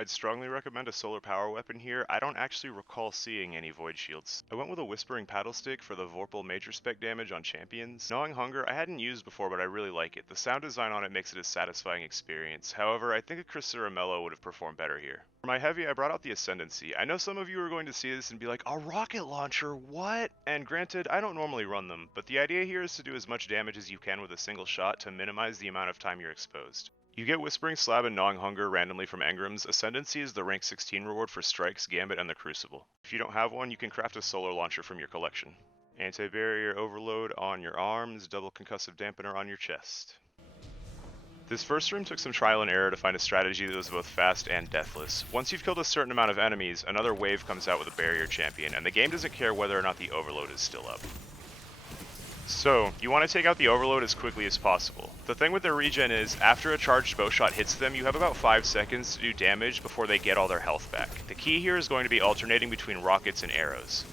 I'd strongly recommend a solar power weapon here. I don't actually recall seeing any void shields. I went with a whispering paddle stick for the Vorpal major spec damage on champions. Gnawing Hunger I hadn't used before, but I really like it. The sound design on it makes it a satisfying experience. However, I think a Crisaramello would have performed better here. For my heavy, I brought out the Ascendancy. I know some of you are going to see this and be like, a rocket launcher, what? And granted, I don't normally run them, but the idea here is to do as much damage as you can with a single shot to minimize the amount of time you're exposed. You get Whispering Slab and Gnawing Hunger randomly from Engram's. Ascendancy is the rank 16 reward for Strikes, Gambit, and the Crucible. If you don't have one, you can craft a solar launcher from your collection. Anti-barrier overload on your arms, double concussive dampener on your chest. This first room took some trial and error to find a strategy that was both fast and deathless. Once you've killed a certain amount of enemies, another wave comes out with a barrier champion, and the game doesn't care whether or not the overload is still up. So, you want to take out the overload as quickly as possible. The thing with their regen is, after a charged bow shot hits them, you have about 5 seconds to do damage before they get all their health back. The key here is going to be alternating between rockets and arrows.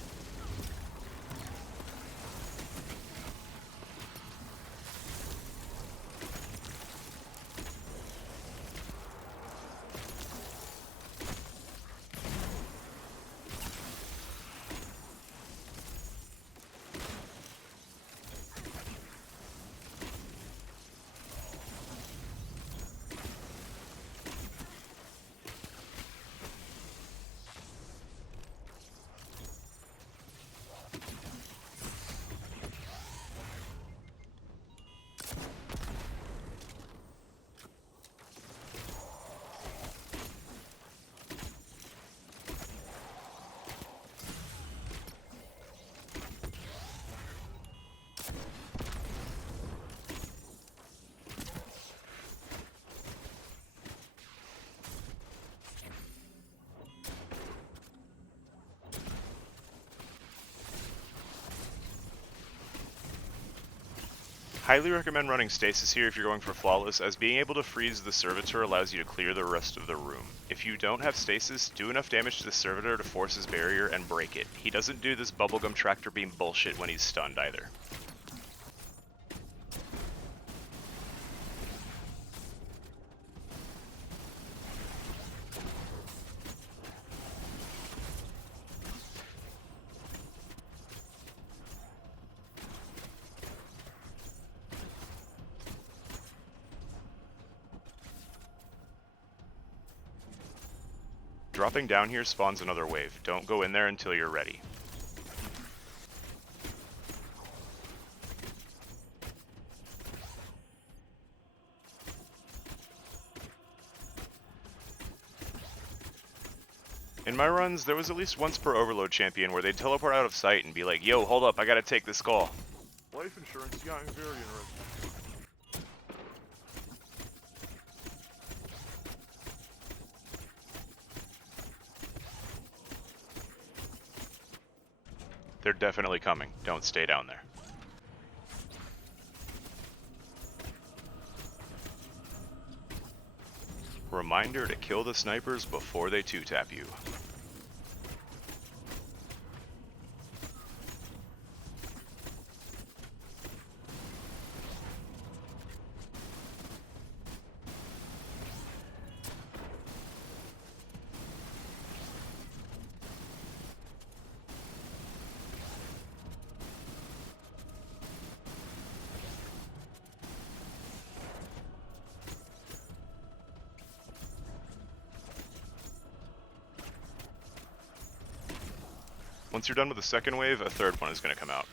Highly recommend running Stasis here if you're going for Flawless, as being able to freeze the Servitor allows you to clear the rest of the room. If you don't have Stasis, do enough damage to the Servitor to force his barrier and break it. He doesn't do this bubblegum tractor beam bullshit when he's stunned either. Dropping down here spawns another wave. Don't go in there until you're ready. In my runs, there was at least once per Overload champion where they'd teleport out of sight and be like, yo, hold up, I gotta take this call. Life insurance, yeah, I'm very interested. They're definitely coming. Don't stay down there. Reminder to kill the snipers before they 2-tap you. Once you're done with the second wave, a third one is going to come out.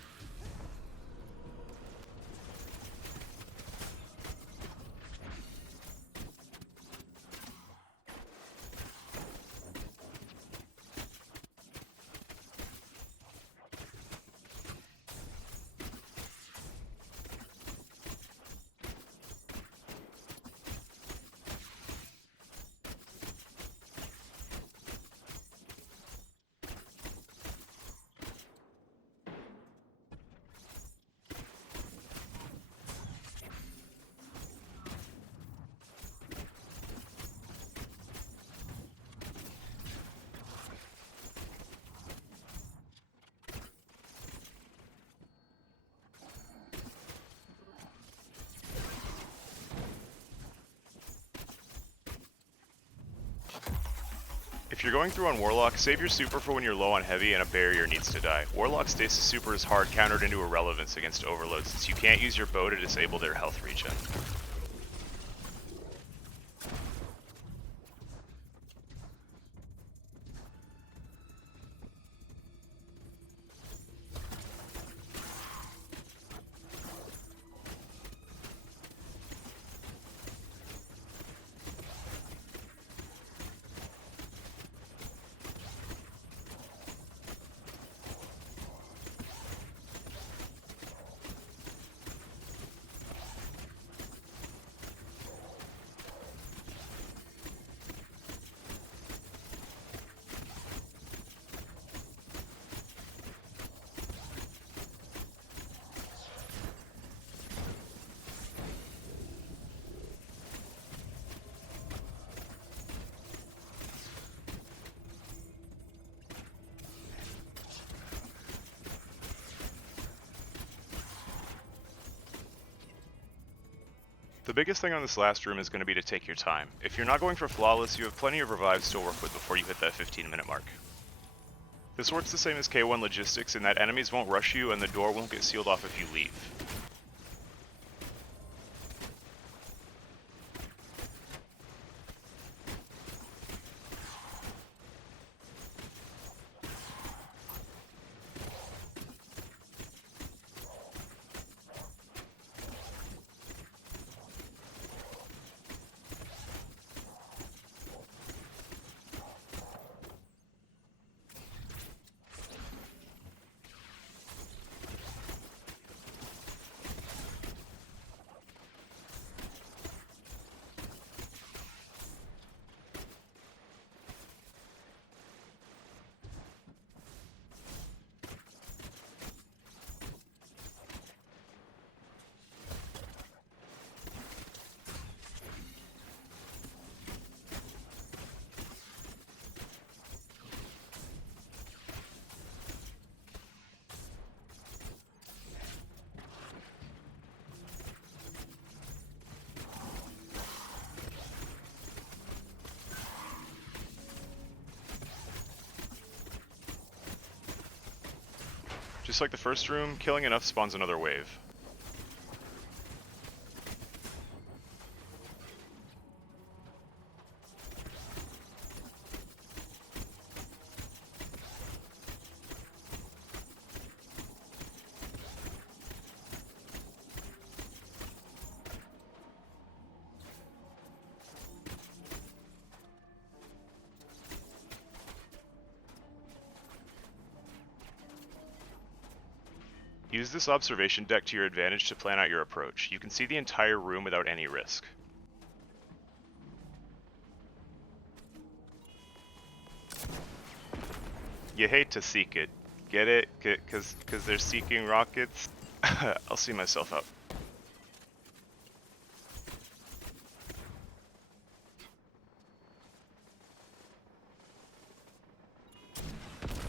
If you're going through on Warlock, save your super for when you're low on heavy and a barrier needs to die. Warlock stasis super is hard countered into irrelevance against overload since you can't use your bow to disable their health regen. The biggest thing on this last room is going to be to take your time. If you're not going for flawless, you have plenty of revives to work with before you hit that 15-minute mark. This works the same as K1 logistics in that enemies won't rush you and the door won't get sealed off if you leave. Just like the first room, killing enough spawns another wave. Use this observation deck to your advantage to plan out your approach. You can see the entire room without any risk. You hate to seek it. Get it? Cause they're seeking rockets? I'll see myself out.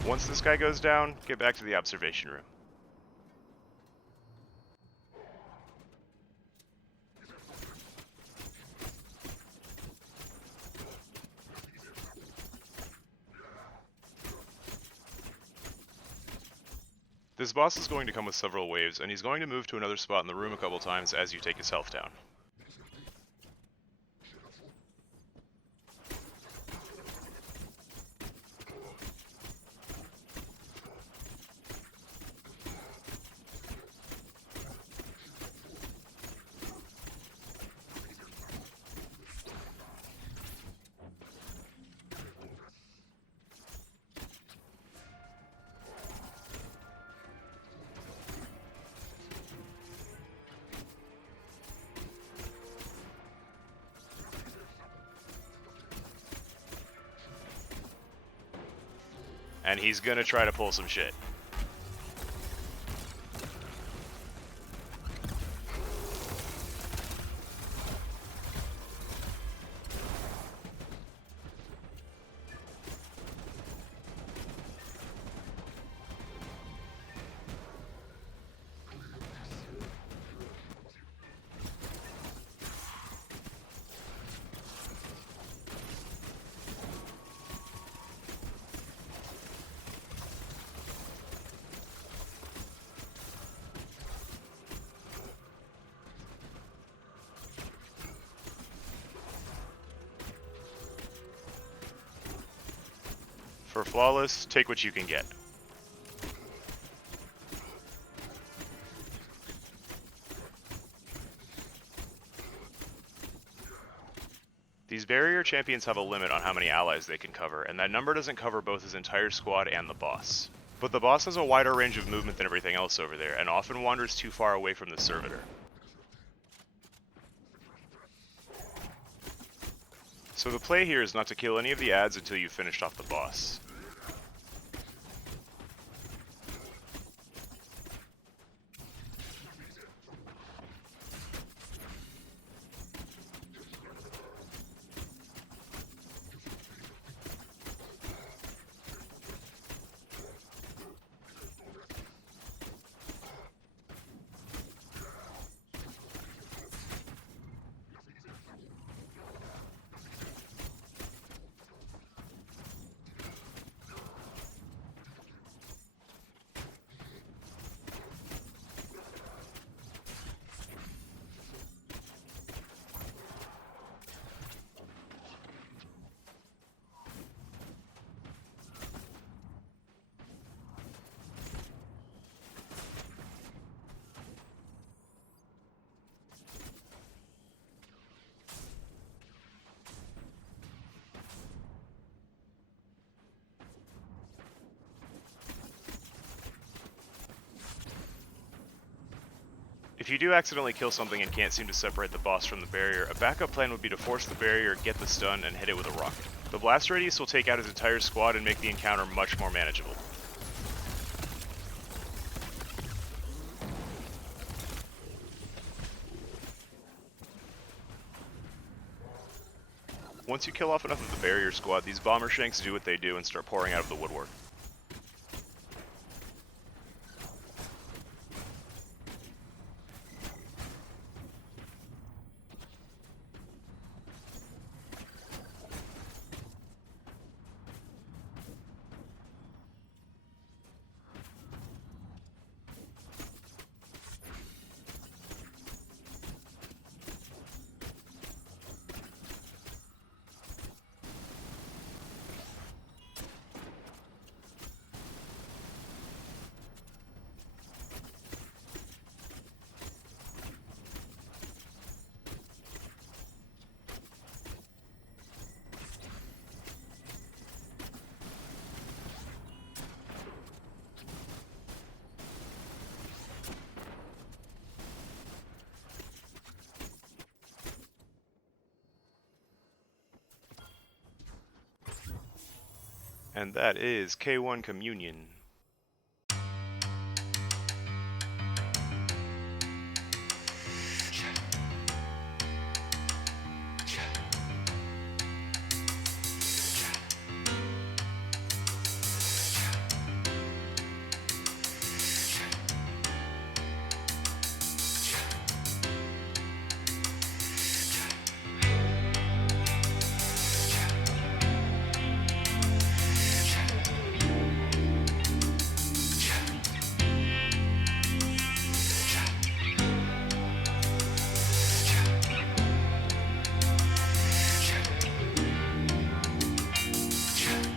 Once this guy goes down, get back to the observation room. This boss is going to come with several waves, and he's going to move to another spot in the room a couple times as you take his health down. And he's gonna try to pull some shit. For flawless, take what you can get. These barrier champions have a limit on how many allies they can cover, and that number doesn't cover both his entire squad and the boss. But the boss has a wider range of movement than everything else over there, and often wanders too far away from the servitor. So the play here is not to kill any of the adds until you've finished off the boss. If you do accidentally kill something and can't seem to separate the boss from the barrier, a backup plan would be to force the barrier, get the stun, and hit it with a rocket. The blast radius will take out his entire squad and make the encounter much more manageable. Once you kill off enough of the barrier squad, these bomber shanks do what they do and start pouring out of the woodwork. And that is K1 Communion.